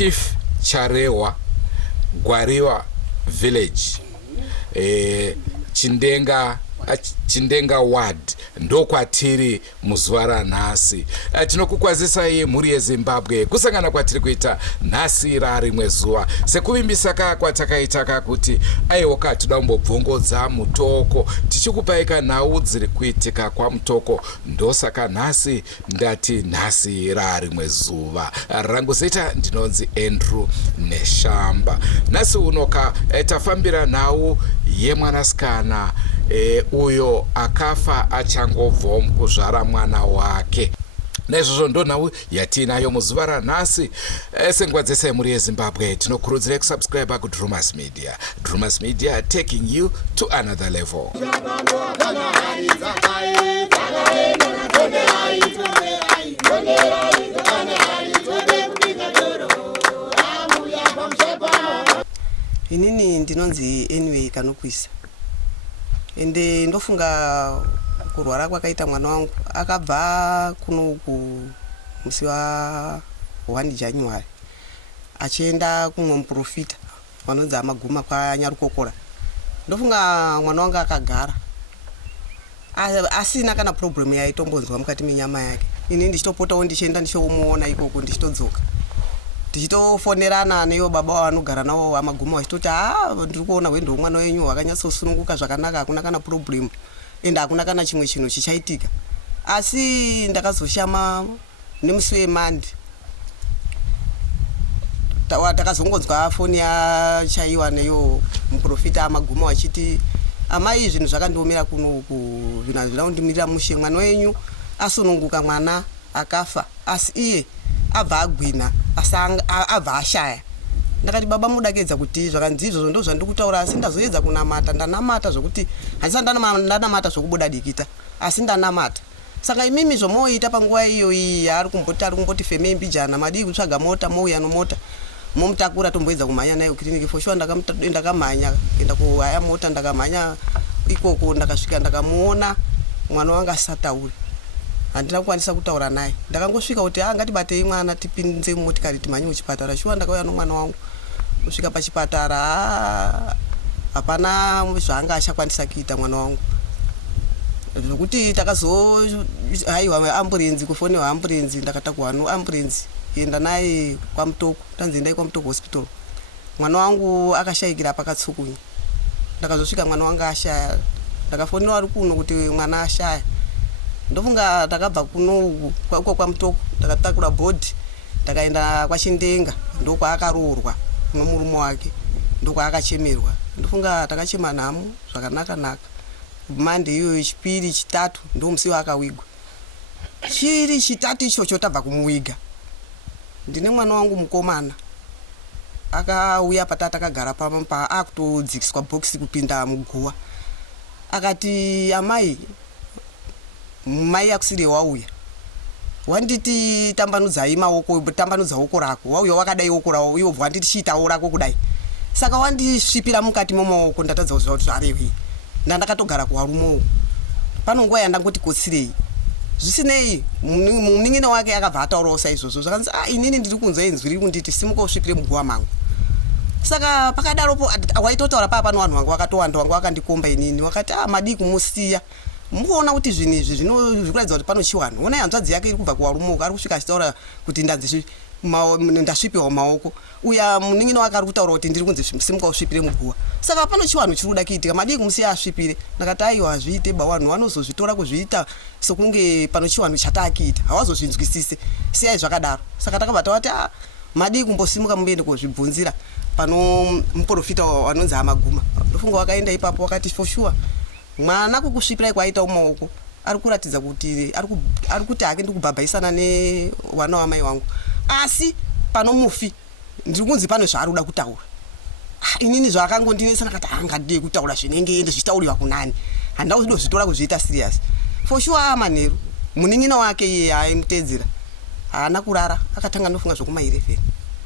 Chief Charewa Gwariwa Village Chindenga Ward ndokwatiri muzuva ranhasi. Tinokukwazisai mhuri yeZimbabwe kusangana kwatiri kuita nhasi rarimwe zuva sekuvimbisa kwatakaita kuti aiwoka toda kumbobvongodza mutoko tichikupai nhau dziri kuitika kwamutoko. Ndosaka nhasi ndati nhasi rarimwe zuva. Rangu zita ndinonzi Andrew Neshamba. Nhasi unoka tafambira nhau yemwanasikana uyo akafa achangobva mukuzvara mwana wake. Naizvozvo ndo nhau yatinayo muzuva ranhasi. Senguva dzese muri yeZimbabwe tinokurudzirai kusubscribe kuDrumas Media. Drumas Media taking you to another level. Inini ndinonzi Anyway Kanokwisa. Ende ndofunga kurwara kwakaita mwana wangu akabva kunoku musi wa 1 January achienda kumwe muprofita vanonzi Amaguma kwa Nyarukokora. Ndofunga mwana wangu akagara asina kana problem yaitombonzwa mukati menyama yake. Ini ndichitopotawo ndichienda ndichomuona ikoko ndichitodzoka tichitofonerana neyo baba vanogara nawo Amaguma vachitoti ndiri kuona hwendo mwana wenyu wakanyatsosununguka zvakanaka, hakuna kana problem ende hakuna kana chimwe chinhu chichaitika. Asi ndakazoshama nemusi weMande takazongonzwa foni yachaiwa neyo muprofita Amaguma vachiti amai zvinhu zvakandiomera kunoku zvinhu hazvina kundimirira mushe, mwana wenyu asununguka, mwana akafa asi iye abva agwina asi abva ashaya. Ndakati baba mudakedza kuti zvakanzi izvozvo ndo zvandiri kutaura asi ndazoedza kunamata, ndanamata zvokuti handisati ndanamata zvokubuda dikita asi ndanamata. Saka imimi zvomoita panguva iyo iyi ari kumboti femei mbijana madii kutsvaga mota mouya nomota momutakura tomboedza kumhanya nayo kiriniki. For sure ndakamhanya kuenda kuhaya mota, ndakamhanya ikoko ndakasvika ndakamuona mwana wanga asatauri, handina kukwanisa kutaura naye. Ndakangosvika kuti ngatibatei mwana tipinze motikari timhanye kuchipatara. Shuwa ndakauya nomwana wangu kusvika pachipatara hapana zvaanga achakwanisa kuita mwana wangu zvokuti haiwa amburenzi kufoniwa amburenzi. Ndakatakurwa noamburenzi enda naye kwaMutoko, tanzi endai kwaMutoko hospital. Mwana wangu akashayikira pakatsukunya. Ndakazosvika mwana wangu ashaya, ndakafoniwa ari kuno kuti mwana ashaya. Ndofunga ndakabva kuno kwaMutoko ndakatakura bhodhi ndakaenda kwaChindenga ndokwaakarorwa nomurume wake ndokwaakachemerwa. Ndofunga takachema nhamo zvakanaka. Mande iyoyo chipiri chitatu ndo musi waakawigwa. Chiri chitatu ichocho tabva kumuwiga. Ndine mwana wangu mukomana akauya patatakagara pamapa akutodzikiswa bhokisi kupinda muguwa. Akati amai, mai akusiri wauya wanditi tambanudzai maoko, tambanudza oko rako, wauya wakadai oko rawo iwo wanditi chiitawo rako kudai. Saka wandisvipira mukati momaoko ndatadza kuziva kuti zvarewi. Ndakatogara kuwarumo pano nguva yandangoti kotsirei zvisinei. Munin'ina wake akabva ataurawo saizvozvo zvakanzi inini ndiri kunzwa inzwi riri kunditi simuka usvipire muguwa mangu. Saka pakadaropo waitotaura pano vanhu vangu vakatowanda, vangu vakandikomba inini wakati madii kumusiya. Mukuona kuti zvinhu izvi zvinokuratidza kuti pano chiwanhu. Ona hanzvadzi yake iri kubva kuwarumo ari kusvika achitaura kuti ndasvipiwa maoko. Uya munin'ina wake ari kutaura kuti ndiri kunzi simuka usvipire muguwa. Saka pano chiwanhu chiri kuda kuitika, madii kumusiya asvipire. Ndakati aiwa hazviite vanhu vanozozvitora kuzviita sekunge pano chiwanhu chatakiita, havazozvinzwisise, siyai zvakadaro. Saka takabva tavati madii kumbosimuka muende kozvibvunzira pano muprofita wanonzi Amaguma. Ndofunga wakaenda ipapo wakati for sure mwana kukusvipirai kwaita mumaoko ari kuratidza kuti ari kuti hake ndikubhabhaisana newana wamai wangu. asi pano mufi ndiri kunzi pano zvaari kuda kutaura. Inini zvakangondinesa nakati angade kutaura zvinenge ende zvichitauriwa kunani. Handau zvitora kuzviita serious. For sure Manheru munin'ina wake iye aimutedzera haana kurara akatanga nofunga zvokuma 11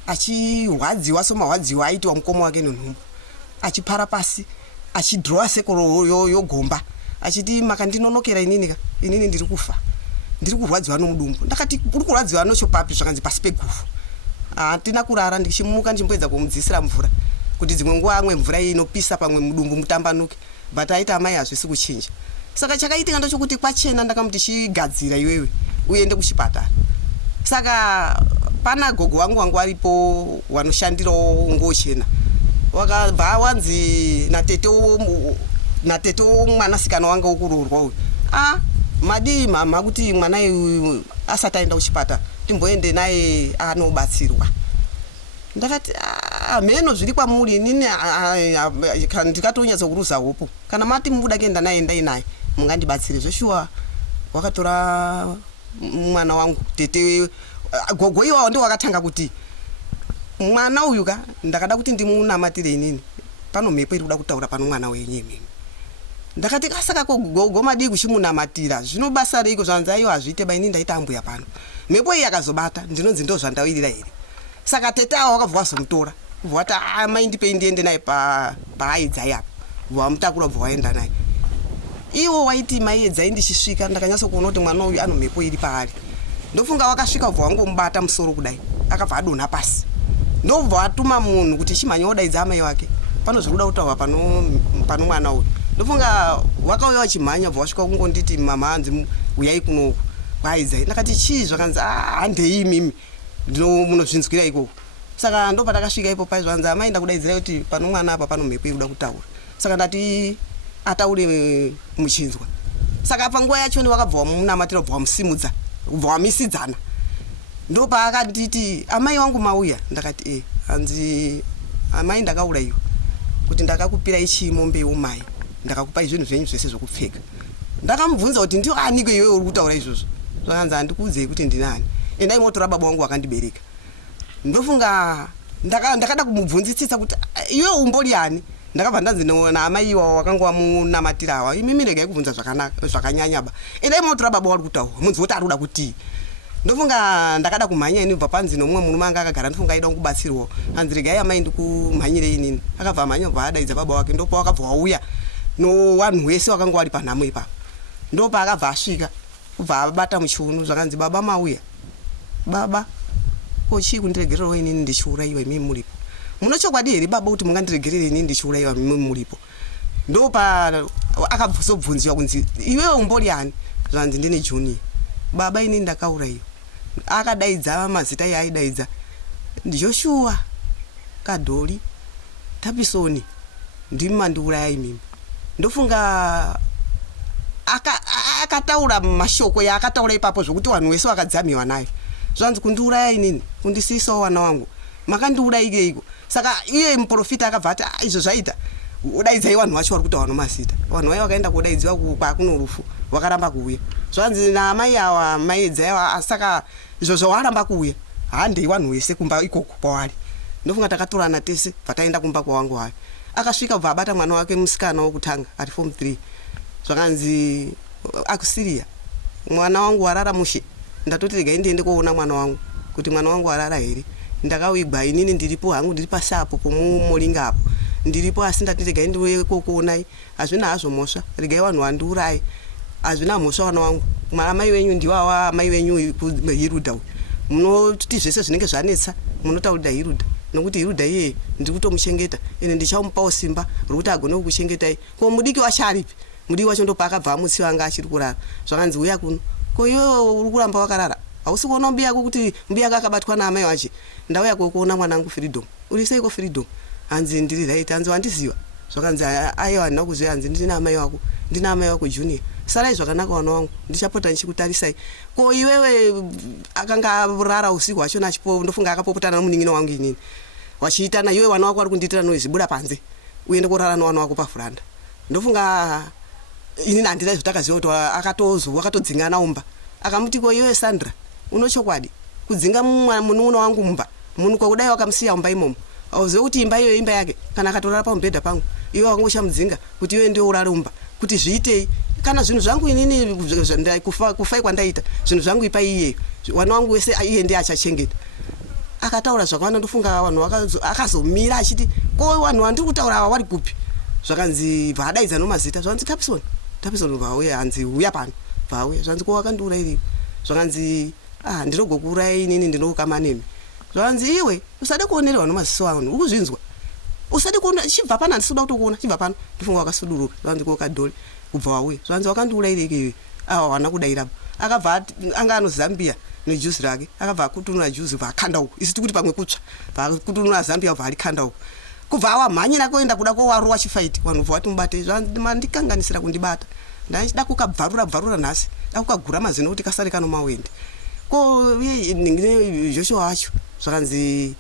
achirwadziwa somahwadziwa aitiwa mukoma wake nenhumbu achipara pasi achidrowa sekoro yogomba achiti makandinonokera inini ndiri kufa ndiri kurwadziwa nomudumbu. Ndakati uri kurwadziwa nochopapi zvakanzi pasi peguvhu. Hatina kurara ndichimuka ndichimboedza kumudzisira mvura kuti dzimwe nguva amwe mvura inopisa pamwe mudumbu mutambanuke, but aita amai hazvisi kuchinja. Saka chakaitika ndochokuti kwachena ndakamuti chigadzira iwewe uende kuchipatara. Saka pana gogo wangu aripo wanoshandirawo ngochena wakabva wanzi natete mwanasikana wanga wokurorwa uyu madii mama kuti mwana uyu asati aenda kuchipatara timboende naye anobatsirwa. Ndakati mheno zviri kwamuri inini ndikatonyatsa kuruza hopo kana mati mubuda kuenda naye endai naye mungandibatsire zveshuwa. Wakatora mwana wangu tete gogo iwawo ndo wakatanga kuti mwana uyu ndakada kuti ndimunamatire inini pano mhepo iri kuda kutaura pano mwana wenyu imimi. Ndakati saka gogo madii kuchimunamatira zvino basa reiko zvanzi aiwa hazviite baini ndaita ambuya pano mhepo iyi akazobata ndinonzi ndo zvandawirira here. Saka tete awo wakabva wazomutora kubva wati mai ndipei ndiende naye paaedzai apo kubva wamutakura kubva waenda naye. Iwo waiti mai edzai ndichisvika ndakanyatso kuona kuti mwana uyu ano mhepo iri paari. Ndofunga wakasvika kubva wangomubata musoro kudai akabva adonha pasi. Ndobva watuma munhu kuti chimhanya wodaidza amai wake pano zviri kuda kutaurwa pano mwana uyu. Ndofunga wakauya wachimhanya bva wasvika kungonditi mama hanzi uyai kunoku kwaedzai. Ndakati chii zvakanzi handei imimi munozvinzwira ikoko. Saka ndo patakasvika ipo paizvanzi amai ndakudaidzirai kuti pano mwana apa pano mhepo iri kuda kutaura. Saka ndati ataure muchinzwa. Saka panguva yacho wakabva wamunamatira kubva wamusimudza kubva wamisidzana. Ndo paakanditi amai wangu mauya. Ndakati hanzi amai ndakaurayiwa kuti ndakakupirai chimo mbeu mai ndakakupai zvinhu zvenyu zvese zvokupfeka. Ndakamubvunza kuti ndio aniko iwewe uri kutaura izvozvo. Zvakanzi handikuudzei kuti ndinani endai motora baba wangu wakandibereka. Ndofunga ndakada kumubvunzitsisa kuti iwe umbori ani. Ndakabva ndanzi naamai iwawo wakanga wamunamatira awa imimi regai kubvunza zvakanyanya ba endai motora baba wari kutaura munzi woti ari kuda kuti. Ndofunga ndakada kumhanya ini bva panzi nomumwe murume anga akagara ndofunga aida kubatsirwa hanzi regai amai ndikumhanyirei inini. Akabva mhanya bva adaidza baba wake ndopa wakabva wauya nowanhu wese wakanga wari panhamo ipapo. Ndopa akabva asvika kubva abata muchiuno zvakanzi baba mauya. Baba kochii kundiregererawo inini ndichiurayiwa imimi muripo. Muno chokwadi here baba kuti mungandiregerere inini ndichiurayiwa imimi muripo. Ndopa akabvunzwa kunzi iwewe umbori ani. Zvanzi ndini Junior. Baba inini ndakaurayiwa. Akadaidza mazita yaaidaidza Joshua Kadhori Tapisoni ndimi mandiuraya imimi. Ndofunga akataura mashoko yaakataura ipapo zvokuti vanhu vese vakadzamiwa nayo. Zvanzi kundiuraya inini kundisiisawo wana wangu makandiurayireiko. Saka iye muprofita akabva ati izvo zvaita udaidzai vanhu vacho vari kutaura nomazita. Vanhu vayo vakaenda kodaidziwa kwakuno rufu wakaramba kuuya. Zvanzi naamai awa maedzai saka izvozvo waramba kuuya handei vanhu vese kumba ikoko kwavari. Ndofunga takatorana tese pataenda kumba kwawangu wayo. Akasvika bva abata mwana wake musikana wokutanga ari form 3 zvakanzi akusiria mwana wangu warara mushe. Ndatoti regai ndiende koona mwana wangu kuti mwana wangu warara here. Ndakawigwa inini ndiripo hangu ndiri pasapo pomumoringa apo ndiripo asi ndati regai ndiwe kokuonai hazvina hazvo mhosva regai vanhu vandiurayi hazvina mhosva wana wangu. Amai wenyu ndiwawa amai wenyu Hiruda uyu munoti zvese zvinenge zvanetsa munotaurira Hiruda nokuti Hiruda iye ndiri kutomuchengeta ende ndichamupawo simba rokuti agone kukuchengetai. Ko mudiki wacho aripi? Mudiki wacho ndo paakabva amutsiwa anga achiri kurara. Zvakanzi uya kuno ko iwewe uri kuramba wakarara hausi kuona mbuya ako kuti mbuya ako akabatwa naamai wache. Ndauya kokuona mwanangu Freedom. Uri seiko Freedom? Hanzi ndiri right. Hanzi wandiziva. Zvakanzi aiwa handina kuziva. Hanzi ndina amai wako ndina amai wako Junior. Sarai zvakanaka wana wangu ndichapota ndichikutarisai. Ko iwewe akanga arara usiku wachona achipo ndofunga akapopotana nomunin'ina wangu inini wachiitana iwe wana wako ari kundiitira noizi buda panze uende korara nowana wako pavhuranda. Ndofunga inini handina izvo takaziva kuti akatodzingana umba. Akamuti ko iwe Sandra uno chokwadi kudzinga munun'una wangu mumba munhu kwakudai wakamsiya mumba imomo auzive kuti imba iyo imba yake kana akatorara pamubhedha pangu iwe wanga uchamudzinga kuti iwe ndio urare mumba kuti zviitei kana zvinhu zvangu inini kufai kwandaita zvinhu zvangu ipa iyeyo wana wangu wese iye ndiye achachengeta akataura zvakawanda ndofunga vanhu akazomira achiti ko vanhu vandiri kutaura ava vari kupi zvakanzi vadaidza nomazita zvakanzi tapisoni vauya hanzi uya pano vauya zvanzi ko wakandiura iripo zvakanzi ndinogokuurai inini ndinokama nemi zvakanzi iwe usade kuonerwa nomaziso vanhu ukuzvinzwa usade kuona chibva pano handisi kuda kutokuona chibva pano ndifunga wakasuduruka zvakanzi ko kadholi kubva wauya zvakanzi wakandiura irike iwe wana kudairapo akabva anga anozambia nejuzi rake akabva akutunura juzi vakanda uku isi tikuti pamwe kutsva vakutunura zambia ubva arikanda uku kubva awamhanyira kuenda kuda kowaruwa chifaiti vanhu bva vati mubate zvandikanganisira kundibata ndachida kukabvarura nhasi dakukagura mazino kuti kasare kanomawende ko joshua wacho zvakanzi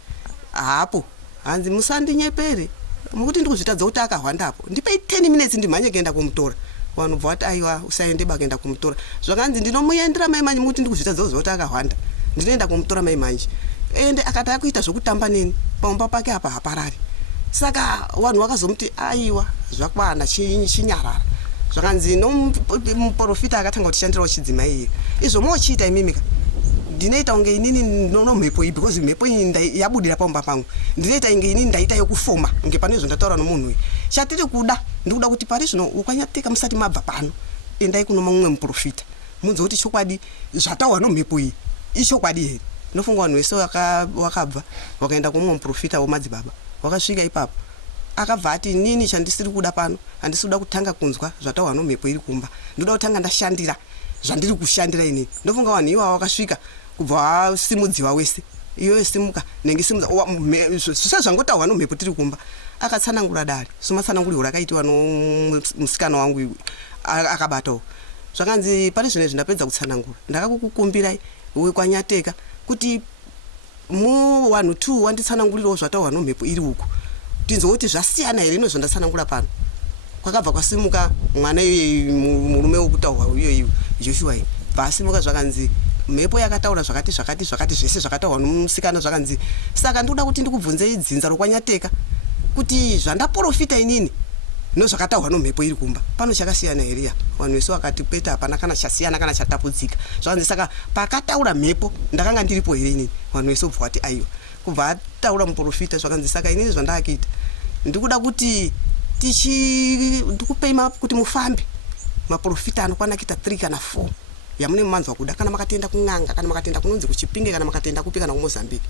hapo hanzi musandinyepere mukuti ndikuzvitadza kuti akahwandapo ndipei 10 minutes ndimhanye kuenda kumutora vanhu bva vati aiwa usaende bakaenda kumutora zvakanzi ndinomuyendera mai manje mukuti ndikuzvitadza kuziva kuti akahwanda ndinoenda kumutora mai manje ende akati akuita zvokutamba neni pamumba pake apa haparari saka vanhu vakazomuti aiwa zvakwana chinyarara zvakanzi nomuprofita akatanga kutishandirawo chidzimai iye izvo mochiita imimika ndinoita unge inini nomhepo iyi because mhepo iyi yabudira pamumba pangu ndinoita inge inini ndaita yokufoma nge pane izvo ndataura nomunhu uyu chatiri kuda ndikuda kuti pari zvino ukanyateka musati mabva pano endai kuno mumwe muprofita munzwa kuti chokwadi zvataurwa nomhepo iyi ichokwadi here nofunga vanhu vese wakabva wakaenda kumumwe muprofita womadzibaba wakasvika ipapo akabva ati nini chandisiri kuda pano handisi kuda kutanga kunzwa zvataurwa nomhepo iri kumba ndoda kutanga ndashandira zvandiri kushandira inini ndofunga vanhu iwava wakasvika kubva wasimudziwa wese iwe simuka nenge simudza sezvangotaurwa nomhepo tiri kumba akatsanangura dare somatsananguriro rakaitiwa nomusikana wangu akabatawo zvakanzi pane zvine zvindapedza kutsanangura ndakakukumbirai uwe kwanyateka kuti mu 1 2 wanditsanangurirawo zvataurwa nomhepo iri uku tinzouti zvasiyana here ino zvandatsanangura pano kwakabva kwasimuka mwana iyoyi murume wokutaurwa iyoyi joshua bvasimuka zvakanzi mhepo yakataura zvakati zvese zvakataurwa nomusikana zvakanzi saka ndikuda kuti ndikubvunzei dzinza rokwanyateka kuti zvandaprofita inini nozvakataurwa nomhepo iri kumba pano chakasiyana here vanhu vese vakati kwete hapana kana chasiyana kana chatapudzika zvakanzi saka pakataura mhepo ndakanga ndiripo here inini vanhu vese ubva vati aiwa kubva ataura muprofita zvakanzi saka inini zvandakuita ndikuda kuti ndikupei kuti mufambe maprofita anokwana kuita 3 kana 4 yamune mumanzwa kuda kana makatenda kun'anga kana makatenda kunonzi kuchipinge kana makatenda kupi kana kumozambique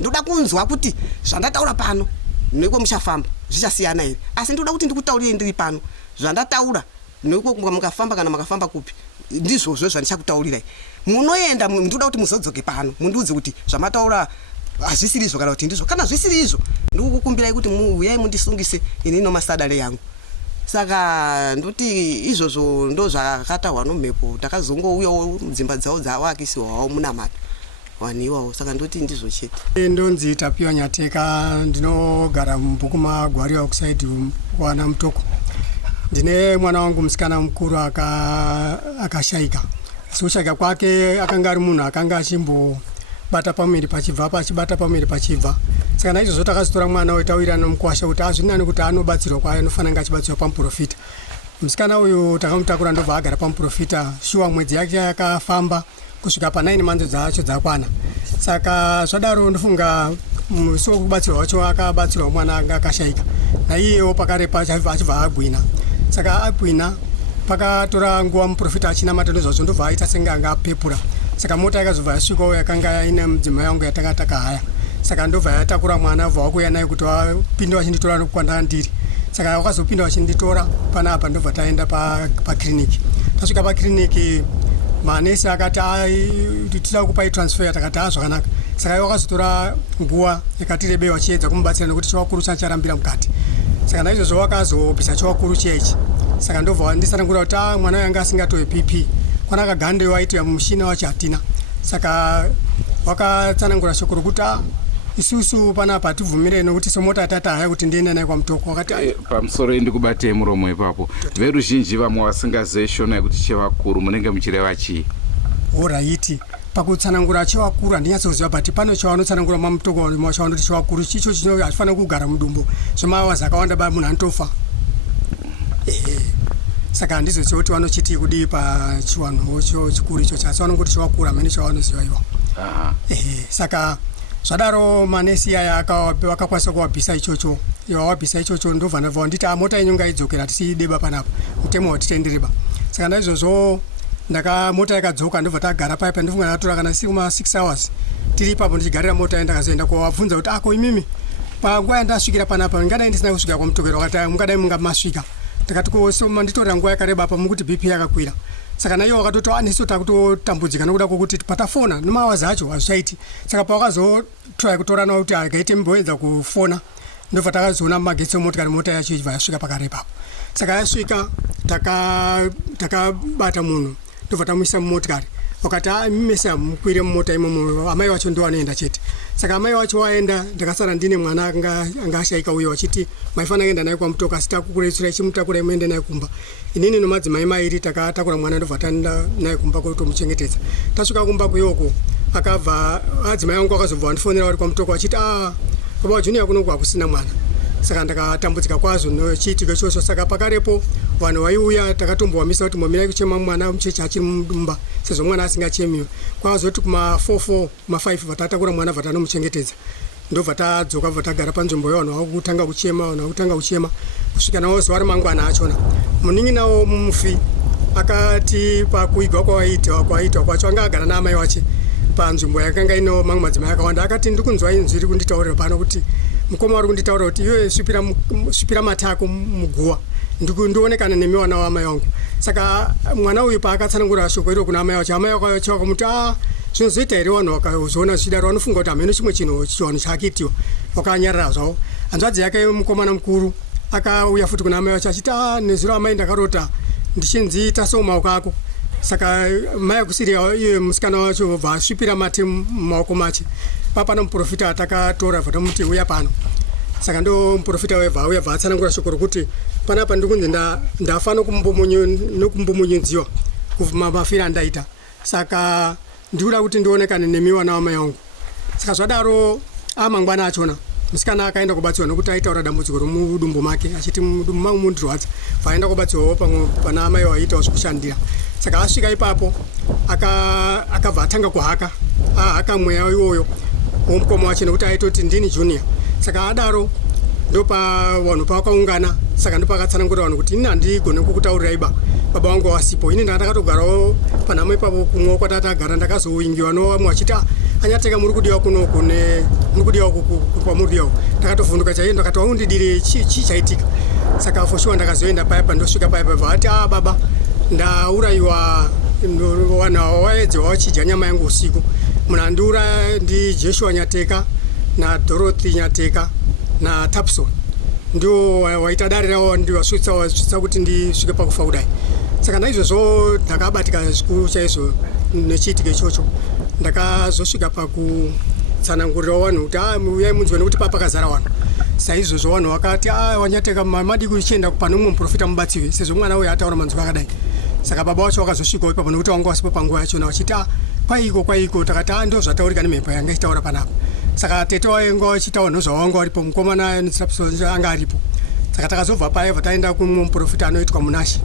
ndoda kunzwa kuti zvandataura pano noiko muchafamba zvichasiyana here asi ndoda kuti ndikutaurire ndiri pano zvandataura noiko mukafamba kana makafamba kupi ndizvozvo zvandichakutaurirai munoenda ndoda kuti muzodzoke pano mundiudze kuti zvamataura hazvisiri izvo kana kuti ndizvo kana zvisiri izvo ndikukukumbirai kuti muuyai mundisungise inini nomasadare yangu saka ndoti izvozvo ndo zvakataurwa nomhepo takazongouyawo mudzimba dzavo dzavakisiwawo munamata vanhu iwawo saka ndoti ndizvo chete ndonzi Tapiwa Nyateka ndinogara mubhukuma Gwariwa kusaidi wana Mutoko ndine mwana wangu musikana mukuru akashaika soshaka kwake akanga ari munhu akanga achimbobata pamwiri pachibva pachibata pamwiri pachibva saka naizvozvo takazotora mwana wetawira nomukwasha kuti azvinani kuti anobatsirwa kwaye anofanira kunge achibatsirwa pamuprofita musikana uyu takamutakura ndobva agara pamuprofita shuwa mwedzi yake yakafamba kusvika pa9 manzo dzacho dzakwana saka zvadaro ndofunga musi wokubatsirwa wacho akabatsirwa mwana anga akashaika naiyewo pakarepa achibva agwina saka agwina pakatora nguva muprofita achinamata ndozvazvo ndobva aita senge anga apepura saka mota yakazobva yasvikawo yakanga ine mudzimai wangu yatanga takahaya saka ndobva yatakura mwana bva wakuuya naye kuti wapinda wachinditora nokwandanga ndiri saka wakazopinda wachinditora panapa ndobva taenda pakiriniki tasvika pakiriniki manesi akati tida kupai transfer takati zvakanaka saka wakazotora nguva yakati rebei wachiedza kumubatsira nekuti chawakuru chacharambira mukati saka naizvozvo wakazobvisa chawakuru chechi saka ndobva ndisarangura kuti mwana wanga asingatove pp kwana akagande waitoya mumushina wacho hatina saka wakatsanangura shoko rokuti isusu panapa hatibvumirei nokuti somota tatahaya kuti ndiende naye kwaMutoko wakati pamusoro ndikubatei muromo ipapo veruzhinji vamwe vasingazivi shona yekuti chevakuru munenge muchireva chii oraiti pakutsanangura chewakuru handinyasoziva but pano chavanotsanangura mamutoko chavanoti chewakuru chicho chino hachifanira kugara mudumbu zvemawazi akawanda ba munhu anotofa. Saka handizoziva kuti vanochiti kudii pachiwanho chikuru icho chasi vanongoti chewakuru hamene chavanoziva ivo. Saka zvadaro manesi aya vakakwanisa kuvabvisa ichocho. Vavabvisa ichocho ndobva vanditi mota yenyu ngaidzokera tisideba panapa mutemo watitendereba. Saka naizvozvo mota yakadzoka ndobva tagara paipa ndofunga ndatora kana kuma 6 hours tiri ipapo ndichigarira mota yandakazoenda kovabvunza kuti ako imimi panguva yandasvikira panapa ngadai ndisina kusvika kwamutokero wakati mungadai munga masvika. Takati manditorera nguva yakareba apa mukuti BP yakakwira. Saka naiyo wakatoti nesu takutotambudzika nokuda kwokuti patafona nemawazi acho hazvichaiti. Saka pawakazotora kutorana kuti akaite mboedza kufona ndobva takazoona magetsi emotikari mota yacho ichibva yasvika pakare ipapo. Saka yasvika takabata munhu ndobva tamuisa mumotikari wakati mese mukwire mumota imomo amai wacho ndo anoenda chete. Saka amai wacho waenda ndakasara ndine mwana anga ashaika uyo wachiti maifana kuenda naye kwamutoko asi takukuretsura ichimutakura imuende naye kumba. Inini nomadzimai mairi takatakura mwana ndobva taenda naye kumba kutomuchengetedza. Tasvika kumba kuyoko akabva adzimai vangu akazobva vandifonera vari kwamutoko vachiti baba Junior kunoku hakusina mwana. Saka ndakatambudzika kwazvo nochiitiko ichocho. Saka pakarepo vanhu vaiuya takatombowamisa kuti momirai kuchema mwana mucheche achiri mumba sezvo mwana asingachemiwe. Kwazoti kuma4 kuma5 vatatakura mwana vatanomuchengetedza ndobva tadzoka bva tagara panzvimbo yavanhu vakutanga kuchema kusvika nawo zuva remangwana achona. Munin'inawo mumufi akati pakuigwa kwaitwa kwacho anga agara naamai wache panzvimbo yakanga ino mamwe madzimai akawanda akati ndikunzwa inzwi riri kunditaurira pano kuti mukoma vari kunditaurira kuti iwe svipira matako muguva ndionekana nemiwana waamai vangu. Saka mwana uyu paakatsanangura shoko iro kuna amai wacho, amai wacho vakamuti zvinozoita here vanhu vakazoona zvichidaro vanofunga kuti hamene chimwe chiwanhu chaakitiwa vakanyarara zvavo. Hanzvadzi yake mukomana mukuru akauya futi kuna amai wacho achiti nezuro amai ndakarota ndichinzi tasewo maoko ako. Saka mai akusiriya iye musikana wacho bva asvipira mate mumaoko mache. Papana muprofita atakatora vatamuti uya pano. Saka ndo muprofita webva auya bva atsanangura shoko rokuti panapa ndikunzi ndafana nokumbomunyudziwa mafiro andaita. Saka ndikuda kuti ndionekane nemiwana wamai vangu. Saka zvadaro mangwana achona musikana akaenda kubatsirwa nokuti aitaura dambudziko romudumbu make achiti mudumbu mangu mundirwadza. Vaenda kubatsirwawo pana amai vaiitawo zvokushandira. Saka asvika ipapo akabva atanga kuhaka mweya iwoyo womukoma wacho nokuti aitoti ndini Junior. Saka adaro ndopa vanhu pavakaungana. Saka ndopakatsanangura vanhu kuti ini handigone kukutaurirai baba vangu wasipo. Ini ndakatogarawo panhamo ipapo kumwe kwatatagara ndakazoingiwa novamwe vachiti anyateka muri kudiwa kunoku muri kudiwa kwamuridiwa. Ndakatovhunduka chaiyo ndakati waundidire chii chaitika. Saka for sure ndakazoenda paipa ndosvika paipa vati baba ndaurayiwa vanhu ava vaedzewa vachidya nyama yangu usiku. Munhu andiuraya ndiJoshua Nyateka naDorothy Nyateka naTapson ndio waita darirawo ndiwasvitsa kuti ndisvike pakufa kudai. Saka naizvozvo ndakabatika zvikuru chaizvo nechiitiko ichocho. Ndakazosvika pakutsanangurirawo vanhu kuti uyai munzwe nokuti papakazara vanhu. Saizvozvo vanhu vakati Wanyateka madi kuchienda pane mumwe muprofita mubatsiwe sezvo mwana uyu ataura manzwi akadai. Saka baba vacho vakazosvikawo ipapo nokuti vanga vasipo panguva yachona vachiti kwaiko takati ndo zvataurika nemhepo yanga ichitaura panapa. Saka tete waenga vachitaura nezvavanga varipo mukomana anga aripo. Saka takazobva paiva taenda kumwe muprofita anoitwa Munashi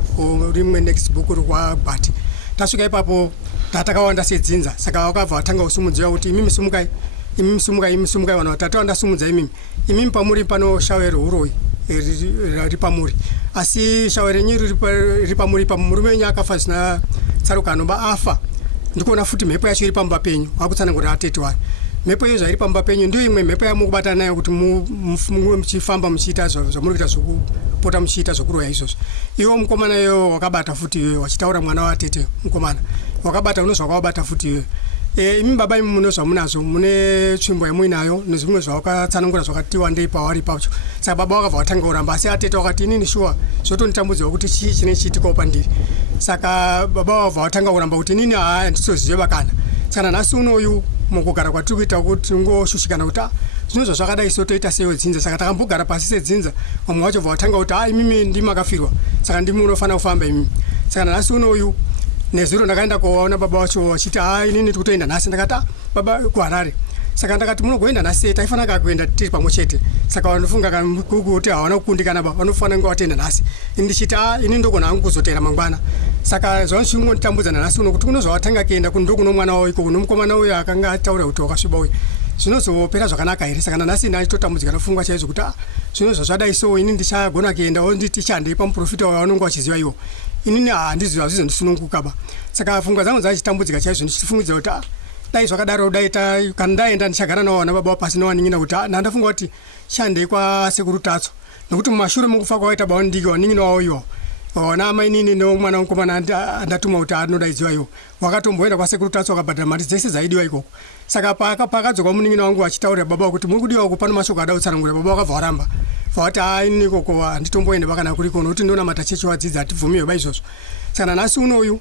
rimwe next book rwaBhati. Tasvika ipapo tatakawanda sedzinza. Saka vakabva vatanga kusumudziwa kuti imimi simukai vanhu vatatu vandasumudza imimi pamuri pano shawero uroi riri pamuri. Asi shawero renyu riri pamuri murume wenyu akafa zvisina tsarukano afa. Ndikuona futi mhepo yacho iri pamba penyu vakutsanangurira atete wayo. Mhepo iyo zvairi pamba penyu ndio imwe mhepo yamukubatana nayo kuti muve muchifamba muchiita zvamuri kuita zvokupota muchiita zvokuroya izvozvo. Iwo mukomana iwo wakabata futi iwe wachitaura mwana watete mukomana wakabata unozva wakabata futi iwe. Imi baba imi munozva munazvo mune tsvimbo yamuinayo nezvimwe zvawakatsanangura zvakati wandei pavari pacho. Saka baba wakabva watanga kuramba asi atete wakati inini shuwa zvotonditambudzwa kuti chii chine chiitikawo pandiri. Saka baba wabva watanga kuramba kuti inini handizoziva kana. Saka nhasi unoyu mukugara kwatiri kuita kuti ngoshushikana kuti zvinhu zvakadai sotoita sewe dzinza. Saka takambogara pasi sedzinza vamwe vacho bva watanga kuti imimi ndimi makafirwa saka ndimi unofanira kufamba imimi. Saka nhasi unoyu nezuro ndakaenda koona baba wacho achiti inini tikutoenda nhasi. Ndakati baba kuHarare. Saka ndakati munogoenda nhasi taifanira kuenda tiri pamwe chete. Saka vanofunga kuti hawana kukundikana baba vanofanira kunge vatenda nhasi. Ndichiti ini ndogona hangu kuzotera mangwana. Saka zvanosvingonitambudza nhasi uno kuti kunozvatanga kuenda kundokuno mwana wawo iko kuno mukomana uyo akanga ataura kuti wakasviba uyu. Zvinozopera zvakanaka here. Saka nanhasi ndatotambudzika nofungwa chaizvo kuti zvino zvazvadai so ini ndichagona kuenda nditi chandei pamuprofita wavanonge vachiziva ivo. Inini handiziva zvizondisununguka ba. Saka pfungwa dzangu dzachitambudzika chaizvo ndichifungidzira kuti dai zvakadaro dai kana ndaenda ndichagara navo vana baba pasi novanin'ina kuti ndandafunga kuti chandei kwasekuru Tatso nokuti mumashure mokufa kwawaita baba ndiki waning'ina wavo iwo ona mainini nomwana mukomana andatuma kuti anodaidziwa iwo wakatomboenda kwasekuru Tatso wakabhadhara mari dzese dzaidiwa ikoko. Saka pakadzoka muning'ina wangu achitaurira baba kuti muri kudiwa kupano mashoko ada kutsanangura baba wakabva waramba vati inini ikoko handitomboenda pakana kuriko nokuti ndonamata chechi wadzidza hatibvumiwe ba izvozvo. Saka nhasi unoyu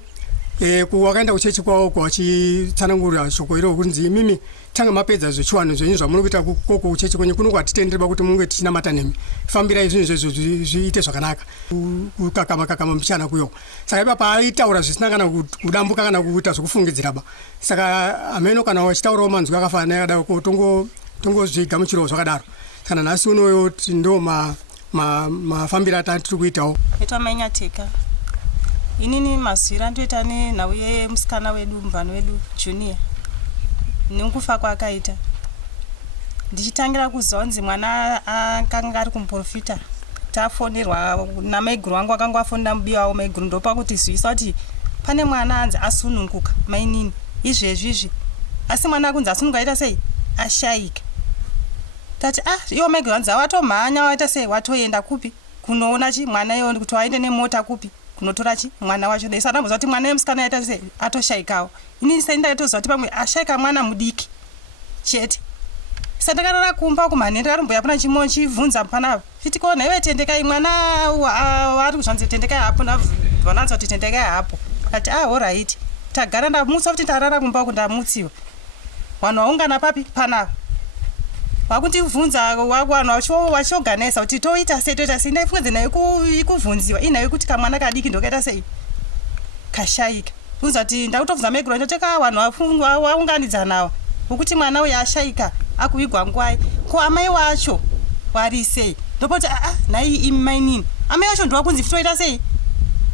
wakaenda kuchechi kwavo kwachitsanangurira shoko iro kunzi mimi tanga mapedza zvechiwano zvenyu zvamuri kuita koko kuchechi kwenyu kuno kwatitendereba kuti munge tichinamata nemi fambirai zvinhu izvozvo zviite zvakanaka kukakama mbichana kuyo. Saka ipapo aitaura zvisina kana kudambuka kana kuita zvokufungidzira ba. Saka ameno kana wachitaurawo manzwi akafanana akadaro tongozvigamuchirawo zvakadaro. Kana nhasi unoyo ndo mafambiro atiri kuitawo. Etwa Mainyateka. Inini mazwira ndoita nenhau yemusikana wedu mubvani wedu Junior nekufa kwaakaita. Ndichitangira kuzonzi mwana akanga ari kumuprofita tafonerwa namaiguru wangu akanga afonera mubiwa wawo maiguru ndopakuti zvisa kuti pane mwana anzi asununguka mainini izvezvizvi asi mwana akunzi asununguka aita sei ashayika. Tati iwo maiguru anzi watomhanya waita sei watoenda kupi kunoona chi mwana iwo kuti waende nemota kupi kunotora chi mwana wacho dai sadamboza kuti mwana wemusikana aita sei atoshayikawo. Inini sendatoziva kuti pamwe ashayika mwana mudiki chete. Sandakarara kumba kumanhende karumboya pana chimo chivhunza panapa fiti kona iwe tendekai mwana wari kuzvanzi tendekai hapo ndavonanza kuti tendekai hapo ati alright tagara ndamutsa kuti ndarara kumba kundamutsiwa vanhu vaungana papi panapa vakundibvunza vanhu vachiorganiza kuti toita sei ndaifunga nayo ikuvhunziwa inayo kuti kamwana kadiki ndokaita sei kashayika bvunza kuti ndakutovhunza meguro ndoteka vanhu vaunganidza nawo ukuti mwana uyu ashayika akuvigwa nguwai ko amai wacho wari sei ndopoti nhai imi mainini amai wacho ndowakunzi fitoita sei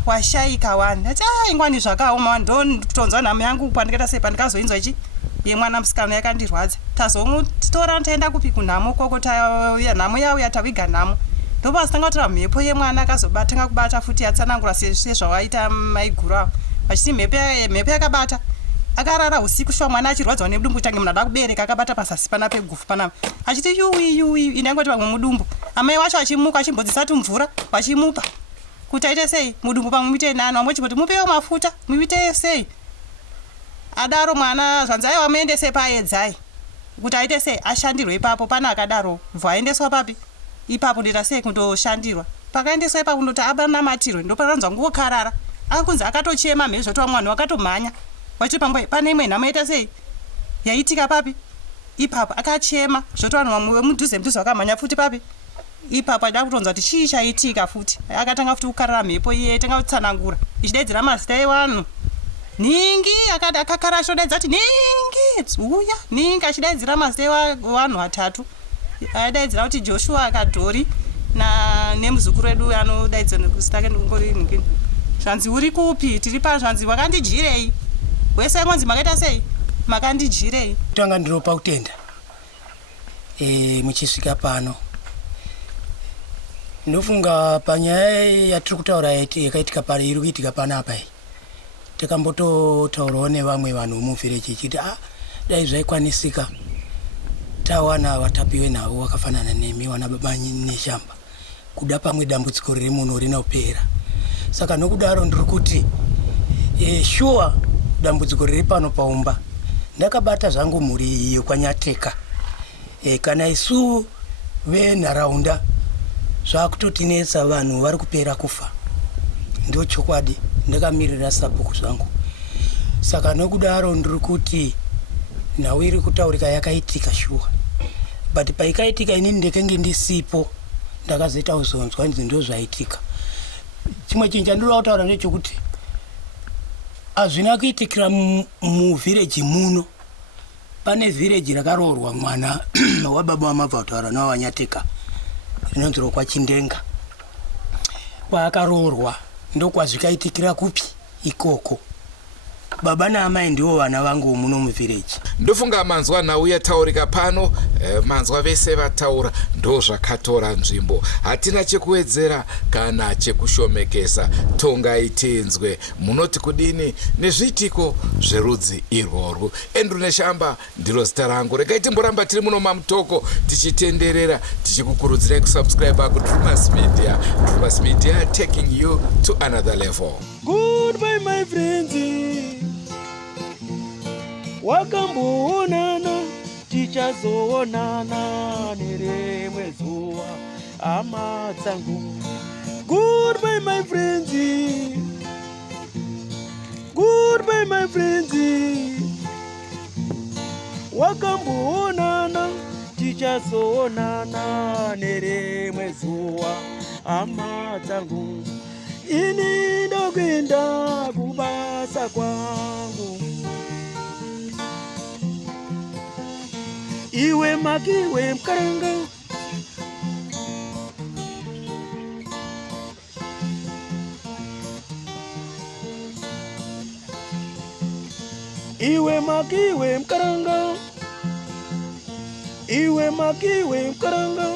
washayika wani ati ingwani zvakaoma ndotonzwa nhamo yangu pandikaita sei pandikazoinzwa ichi yemwana musikana yakandirwadza tazomutora taenda kupi kunhamo koko nhamo yavo yataviga nhamo ndopasitanga kutora mhepo yemwana akazobatanga kubata futi yatsanangura sezvawaita maiguru avo vachiti mhepo yakabata akarara usiku shuwa mwana achirwadzwa nemudumbu tange munhu ada kubereka akabata pasasi pana pegufu panapa achiti yuwi inangoti pamwe mudumbu amai wacho achimuka achimbodzisa tumvura vachimupa kuti aite sei mudumbu pamwe muite nani wamwe chipoti mupewo mafuta muite sei adaro mwana zvanzi aiwa muendese paedzai kuti aite sei ashandirwe ipapo pana akadaro bva aendeswa papi ipapo ndoita sei kundoshandirwa pakaendeswa ipapo ndoti abanamatirwe ndoparanzwa nguvokarara akunzi akatochema mhezvotwa mwana wakatomhanya wachi pamwe pane imwe nhamo yaita sei yaitika papi ipapo akachema zvoti vanhu vamwe vemudhuze vakamhanya futi papi ipapo aida kutonzwa kuti chii chaitika futi akatanga futi kukarara mhepo iye tanga kutsanangura ichidaidzira mazita evanhu ningi akakara achidaidza kuti ningi uya ningi achidaidzira mazita evanhu vatatu aidaidzira kuti Joshua Kadhori nemuzukuru wedu anodaidzwa nekuzita ke ndingori ningini zvanzi uri kupi tiri pa zvanzi wakandijirei wese mwanzi makaita sei makandijirei tanga ndiropa kutenda muchisvika pano ndofunga panyaya yatiri kutaura yakaitika pari iri kuitika panapa takambototaurawo nevamwe vanhu muvhireji chiti dai zvaikwanisika tawana vatapiwe navo vakafanana nemi wana baba neshamba kuda pamwe dambudziko riri muno rinopera. Saka nokudaro ndiri kuti shuwa dambudziko riri pano paumba ndakabata zvangu mhuri iyo kwaNyateka kana isu venharaunda zvakutotinetsa vanhu vari kupera kufa ndo chokwadi ndakamirira sabhuku zvangu. Saka nokudaro ndiri kuti nhau iri kutaurika yakaitika shuwa but paikaitika inini ndekenge ndisipo ndakazoita uzonzwa ndizvo zvaitika. Chimwe chinhu chandinoda kutaura ndechekuti Azvina kuitikira muvhireji muno. Pane vhireji rakaroorwa mwana wababa wamabva kutaura nawo Wanyateka. Rinonzirwa kwaChindenga. Kwaakaroorwa ndokwazvikaitikira kupi ikoko. Baba naamai ndiwo vana vangu muno muvhireji. Ndofunga manzwa nhau yataurika pano, manzwa vese vataura ndo zvakatora nzvimbo. Hatina chekuwedzera kana chekushomekesa, tongai tinzwe. Munoti kudini nezvitiko zverudzi irworwo. Andrew Neshamba ndiro zita rangu. Regai timboramba tiri muno mamutoko tichitenderera tichikukurudzirai kusubscribe kuTrumas Media. Trumas Media taking you to another level. Goodbye my friends. Wakamboonana tichazoonana nerimwe zuva hama dzangu. Goodbye my friends. Goodbye my friends. Wakamboonana tichazoonana nerimwe zuva hama dzangu. Ini ndokwenda kubasa kwangu. Iwe makiwe mkaranga. Iwe makiwe mkaranga. Iwe makiwe mkaranga.